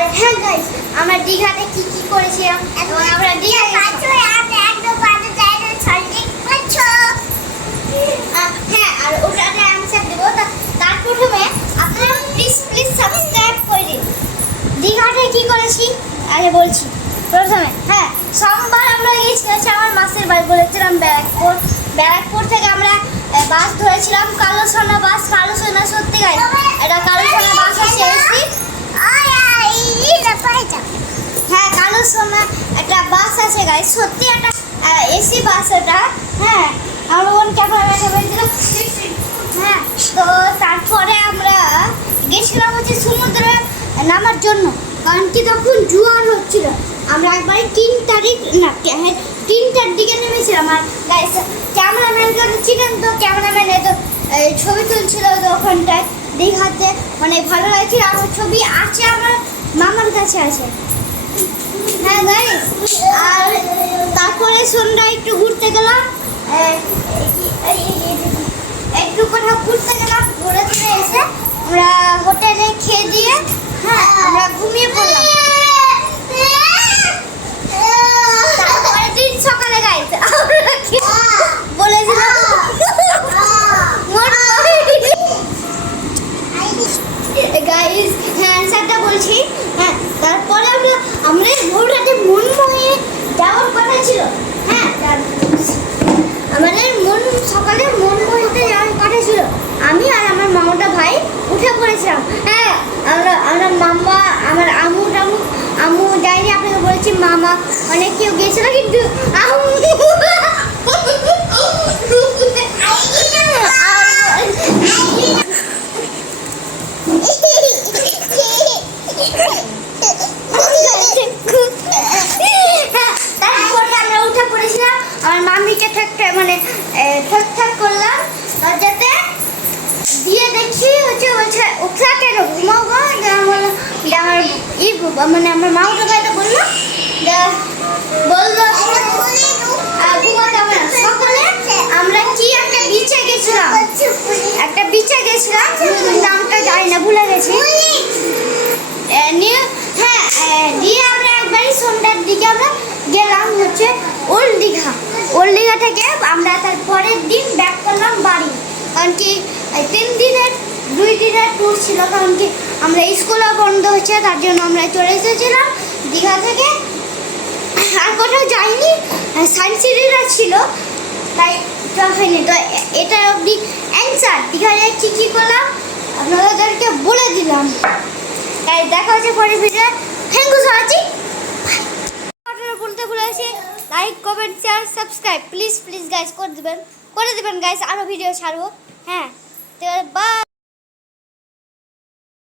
আর হ্যাঁ গাইস, আমরা দীঘাতে কি কি করেছিলাম এবং আমরা দীঘা হ্যাঁ, আর ওটাতে অ্যান্সার দেবো। তার প্রথমে আপনারা প্লিজ সাবস্ক্রাইব করে দিন। দীঘাতে কি করেছি আগে বলছি। প্রথমে হ্যাঁ, সোমবার আমরা গিয়েছিলাম আমার মাসের বাড়ি, বলেছিলাম ব্যারাকপুর থেকে আমরা বাস ধরেছিলাম, কালো সোনা বাস। কালো সোনা সত্যি গাই, এটা কালো সোনা বাস আছে এসি। হ্যাঁ, কালো সোনা একটা বাস আছে গাই, সত্যি একটা এসি বাস এটা। হ্যাঁ, আমরা বোন ক্যামেরা দিলাম। হ্যাঁ, তো তারপরে আমরা গেছিলাম হচ্ছে সমুদ্রে নামার জন্য, কারণ কি তখন জোয়ার হচ্ছিল। আমরা একবারে 3টার দিকে নেমেছিলাম। আর গাইস, ক্যামেরাম্যানকে ছিলেন তো, ক্যামেরাম্যান তো ছবি তুলছিল তো ওখানটায় দীঘাতে, মানে ভালো লাগছিল। আমার ছবি আছে, আমার মামার কাছে আছে। হ্যাঁ গাইস, আর তারপরে সন্ধ্যায় একটু ঘুরতে গেলাম, একটু কোথাও ঘুরতে গেলাম। ঘুরে ঘুরে এসে আমরা হোটেলে খেয়ে দিয়ে হ্যাঁ আমরা ঘুমিয়ে পড়লাম। তারপরে দিন সকালে গাইস আমরা বলেছিলাম গাইস, হ্যাঁ অ্যান্সারটা বলছি। হ্যাঁ, তারপরে আমরা ভোররাতে মনমোহনে যাওয়ার কথা ছিল। হ্যাঁ, আমাদের সকালে মনমোহনে যাওয়ার কথা ছিল। আমি আর আমার মামাটা ভাই উঠে পড়েছিলাম। হ্যাঁ, আমরা মাম্মা, আমার আমু যাইনি, আপনাকে বলেছি মামা অনেক কেউ গিয়েছিল, কিন্তু তারপরে আমরা উঠে পড়েছিলাম। আমার মামিকে ঠাক করলাম দরজাতে দিয়ে, দেখছি হচ্ছে উঠা কেন ঘুমাবো। আমার আমার মামাটা ভাইটা বললো ঘুমাতে হবে না। সকালে আমরা কি একটা বিচে গেছিলাম, নামটা জানি না, ভুলে গেছি। হ্যাঁ, দিয়ে আমরা একবারই সন্ধ্যার দিকে আমরা গেলাম হচ্ছে ওল্ড দীঘা থেকে আমরা তার পরের দিন ব্যাক করলাম বাড়ি। কারণ কি 2 দিনের ট্যুর ছিল, কারণ কি আমরা স্কুলও বন্ধ হচ্ছে, তার জন্য আমরা চলে এসেছিলাম দীঘা থেকে। আর কোথাও যাইনি, সায়েন্স সিটিটা ছিল তাই হয়নি। তো এটা অবধি অ্যান্সার দীঘাতে কী করলাম আপনাদেরকে বলে দিলাম। তাই দেখা হচ্ছে পরের video. Thank you so much. বলতে ভুলেছি, like comment share subscribe please guys করে দিবেন গাইস, আরও ভিডিও ছাড়বো। হ্যাঁ, তো বাই।